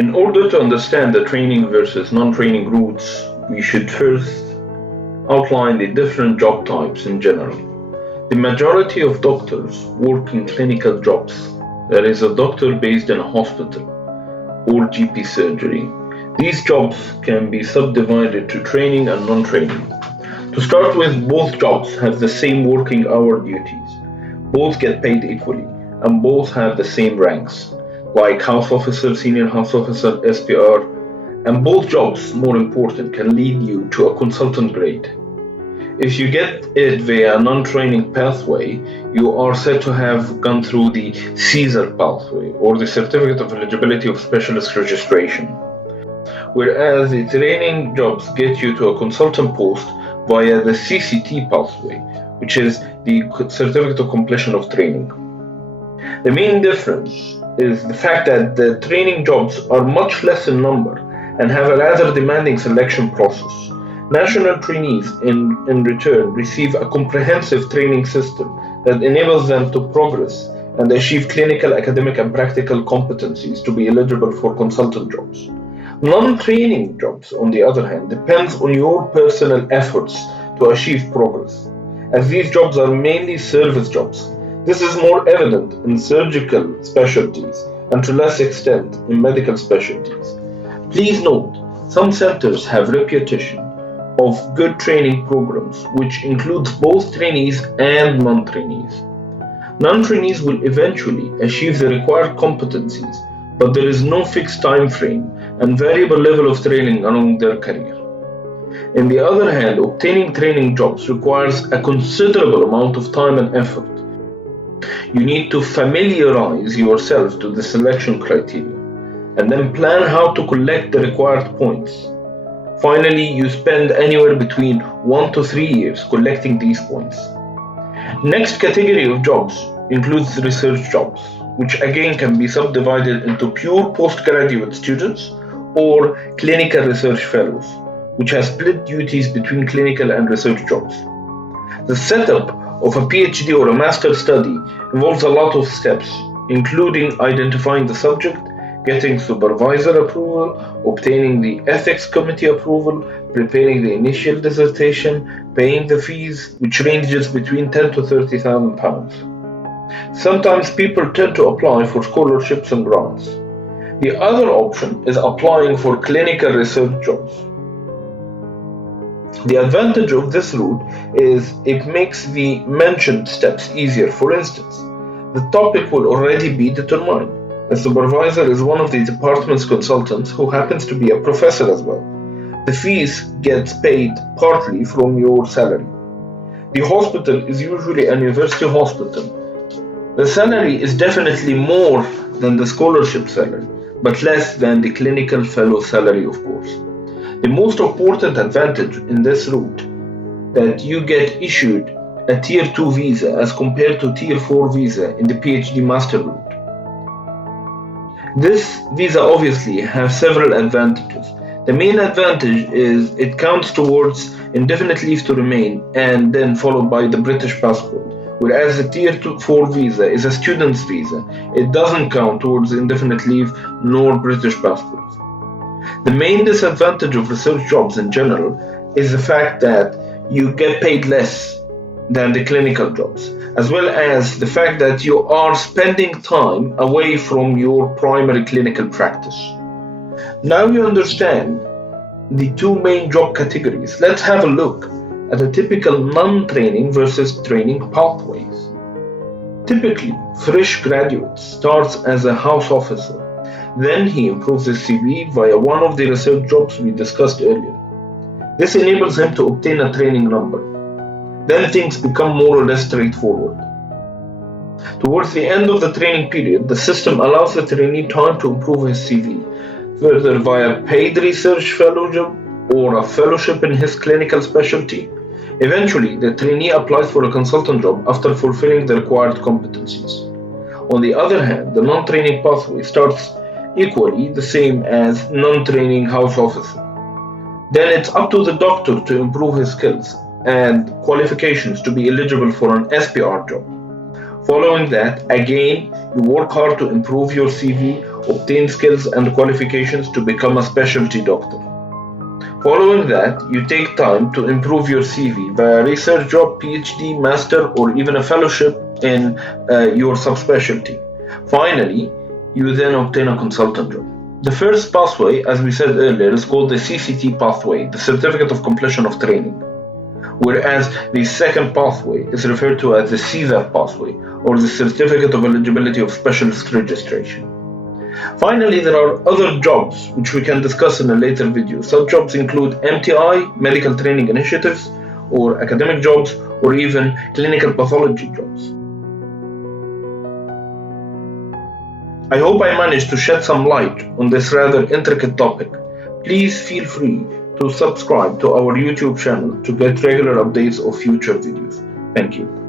In order to understand the training versus non-training routes, we should first outline the different job types in general. The majority of doctors work in clinical jobs. That is, a doctor based in a hospital or GP surgery. These jobs can be subdivided to training and non-training. To start with, both jobs have the same working hour duties. Both get paid equally, and both have the same ranks, like house officer, senior house officer, SPR, and both jobs, more important, can lead you to a consultant grade. If you get it via a non-training pathway, you are said to have gone through the CSER pathway, or the Certificate of Eligibility of Specialist Registration, whereas the training jobs get you to a consultant post via the CCT pathway, which is the Certificate of Completion of Training. The main difference is the fact that the training jobs are much less in number and have a rather demanding selection process. National trainees, in return, receive a comprehensive training system that enables them to progress and achieve clinical, academic, and practical competencies to be eligible for consultant jobs. Non-training jobs, on the other hand, depends on your personal efforts to achieve progress, as these jobs are mainly service jobs. This is more evident in surgical specialties and to less extent in medical specialties. Please note, some centers have reputation of good training programs, which includes both trainees and non-trainees. Non-trainees will eventually achieve the required competencies, but there is no fixed time frame and variable level of training along their career. On the other hand, obtaining training jobs requires a considerable amount of time and effort. You need to familiarize yourself to the selection criteria and then plan how to collect the required points. Finally, you spend anywhere between 1 to 3 years collecting these points. Next category of jobs includes research jobs, which again can be subdivided into pure postgraduate students or clinical research fellows, which has split duties between clinical and research jobs. The setup of a PhD or a master's study involves a lot of steps, including identifying the subject, getting supervisor approval, obtaining the ethics committee approval, preparing the initial dissertation, paying the fees, which ranges between 10 to 30,000 pounds. Sometimes people tend to apply for scholarships and grants. The other option is applying for clinical research jobs. The advantage of this route is it makes the mentioned steps easier. For instance, the topic will already be determined. The supervisor is one of the department's consultants who happens to be a professor as well. The fees gets paid partly from your salary. The hospital is usually a university hospital. The salary is definitely more than the scholarship salary, but less than the clinical fellow salary, of course. The most important advantage in this route that you get issued a Tier 2 visa as compared to Tier 4 visa in the PhD master route. This visa obviously has several advantages. The main advantage is it counts towards indefinite leave to remain and then followed by the British passport, whereas the Tier 4 visa is a student's visa. It doesn't count towards indefinite leave nor British passports. The main disadvantage of research jobs in general is the fact that you get paid less than the clinical jobs, as well as the fact that you are spending time away from your primary clinical practice. Now you understand the two main job categories. Let's have a look at the typical non-training versus training pathways. Typically, fresh graduate starts as a house officer. Then he improves his CV via one of the research jobs we discussed earlier. This enables him to obtain a training number. Then things become more or less straightforward. Towards the end of the training period, the system allows the trainee time to improve his CV, further via paid research fellowship or a fellowship in his clinical specialty. Eventually, the trainee applies for a consultant job after fulfilling the required competencies. On the other hand, the non-training pathway starts equally the same as non-training house officer. Then it's up to the doctor to improve his skills and qualifications to be eligible for an SPR job. Following that, again, you work hard to improve your CV obtain skills and qualifications to become a specialty doctor. Following that, you take time to improve your CV via a research job, PhD, master, or even a fellowship in your subspecialty. Finally, you then obtain a consultant job. The first pathway, as we said earlier, is called the CCT pathway, the Certificate of Completion of Training, whereas the second pathway is referred to as the CSER pathway, or the Certificate of Eligibility of Specialist Registration. Finally, there are other jobs which we can discuss in a later video. Such jobs include MTI, Medical Training Initiatives, or academic jobs, or even clinical pathology jobs. I hope I managed to shed some light on this rather intricate topic. Please feel free to subscribe to our YouTube channel to get regular updates of future videos. Thank you.